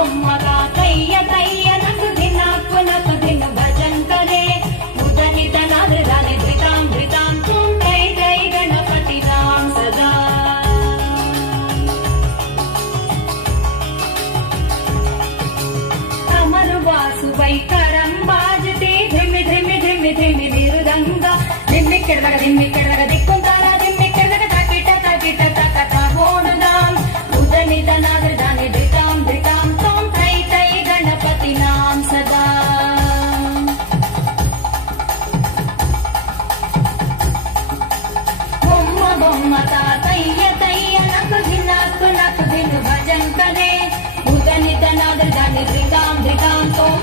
బొమ్మ తాతయ్య తయ్య నకు దిన భజన్ करे उदनित नाद दाने धृतां धृतां तुम जय जय गणपति नाम सदा अमर वासु वैकरं बाजते धिमि धिमि धिमि धिमि निरुदंगा धिमि किडलग दिक्कुंतारा धिमि किडलग तकिट तकत होनुदां उदनित नाद दाने धृतां धृतां तुम जय जय गणपति नाम सदा बొమ్మ తాతయ్య తయ్య నకు దిన భజన్ करे उदनित नाद दाने धृतां धृतां तुम